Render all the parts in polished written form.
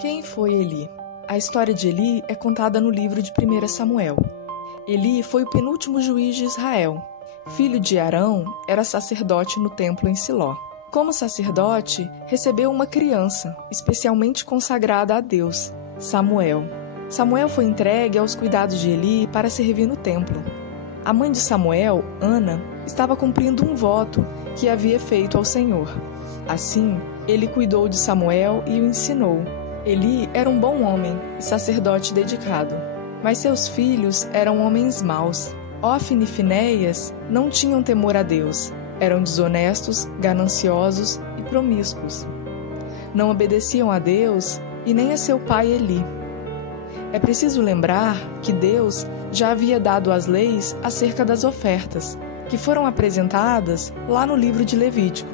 Quem foi Eli? A história de Eli é contada no livro de 1 Samuel. Eli foi o penúltimo juiz de Israel. Filho de Arão, era sacerdote no templo em Siló. Como sacerdote, recebeu uma criança, especialmente consagrada a Deus, Samuel. Samuel foi entregue aos cuidados de Eli para servir no templo. A mãe de Samuel, Ana, estava cumprindo um voto que havia feito ao Senhor. Assim, ele cuidou de Samuel e o ensinou. Eli era um bom homem e sacerdote dedicado, mas seus filhos eram homens maus. Ofni e Finéias não tinham temor a Deus, eram desonestos, gananciosos e promíscuos. Não obedeciam a Deus e nem a seu pai Eli. É preciso lembrar que Deus já havia dado as leis acerca das ofertas, que foram apresentadas lá no livro de Levítico.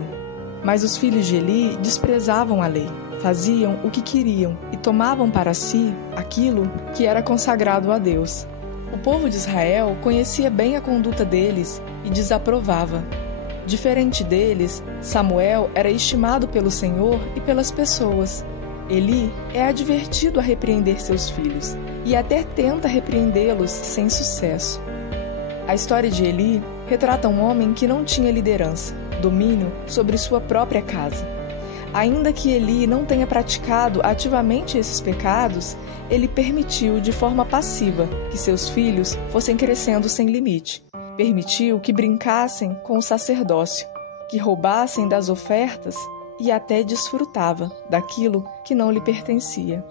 Mas os filhos de Eli desprezavam a lei. Faziam o que queriam e tomavam para si aquilo que era consagrado a Deus. O povo de Israel conhecia bem a conduta deles e desaprovava. Diferente deles, Samuel era estimado pelo Senhor e pelas pessoas. Eli é advertido a repreender seus filhos e até tenta repreendê-los sem sucesso. A história de Eli retrata um homem que não tinha liderança, domínio sobre sua própria casa. Ainda que Eli não tenha praticado ativamente esses pecados, ele permitiu de forma passiva que seus filhos fossem crescendo sem limite. Permitiu que brincassem com o sacerdócio, que roubassem das ofertas e até desfrutava daquilo que não lhe pertencia.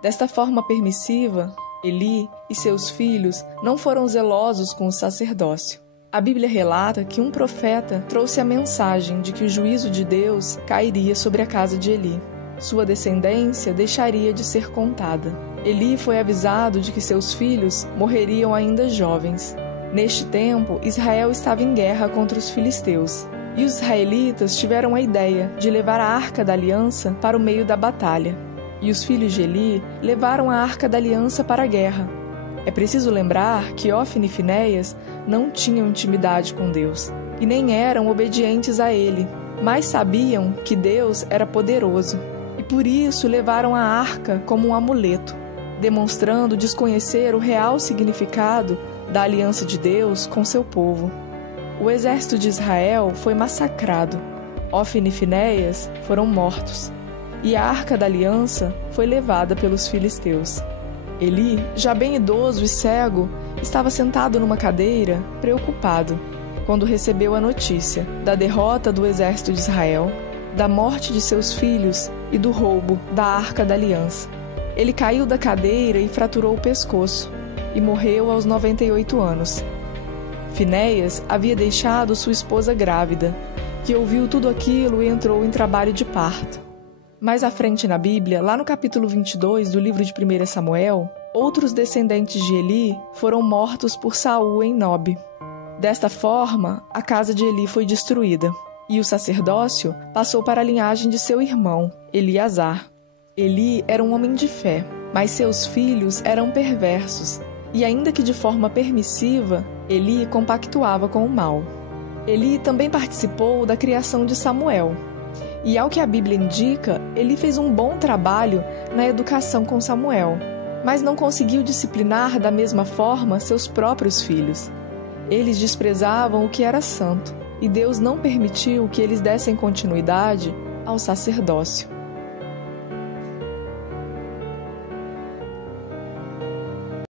Desta forma permissiva, Eli e seus filhos não foram zelosos com o sacerdócio. A Bíblia relata que um profeta trouxe a mensagem de que o juízo de Deus cairia sobre a casa de Eli. Sua descendência deixaria de ser contada. Eli foi avisado de que seus filhos morreriam ainda jovens. Neste tempo, Israel estava em guerra contra os filisteus, e os israelitas tiveram a ideia de levar a Arca da Aliança para o meio da batalha. E os filhos de Eli levaram a Arca da Aliança para a guerra. É preciso lembrar que Ofni e Finéias não tinham intimidade com Deus e nem eram obedientes a Ele, mas sabiam que Deus era poderoso e por isso levaram a arca como um amuleto, demonstrando desconhecer o real significado da aliança de Deus com seu povo. O exército de Israel foi massacrado, Ofni e Finéias foram mortos e a Arca da Aliança foi levada pelos filisteus. Eli, já bem idoso e cego, estava sentado numa cadeira, preocupado, quando recebeu a notícia da derrota do exército de Israel, da morte de seus filhos e do roubo da Arca da Aliança. Ele caiu da cadeira e fraturou o pescoço, e morreu aos 98 anos. Finéias havia deixado sua esposa grávida, que ouviu tudo aquilo e entrou em trabalho de parto. Mais à frente na Bíblia, lá no capítulo 22 do livro de 1 Samuel, outros descendentes de Eli foram mortos por Saul em Nob. Desta forma, a casa de Eli foi destruída, e o sacerdócio passou para a linhagem de seu irmão, Eleazar. Eli era um homem de fé, mas seus filhos eram perversos, e ainda que de forma permissiva, Eli compactuava com o mal. Eli também participou da criação de Samuel. E ao que a Bíblia indica, Eli fez um bom trabalho na educação com Samuel, mas não conseguiu disciplinar da mesma forma seus próprios filhos. Eles desprezavam o que era santo, e Deus não permitiu que eles dessem continuidade ao sacerdócio.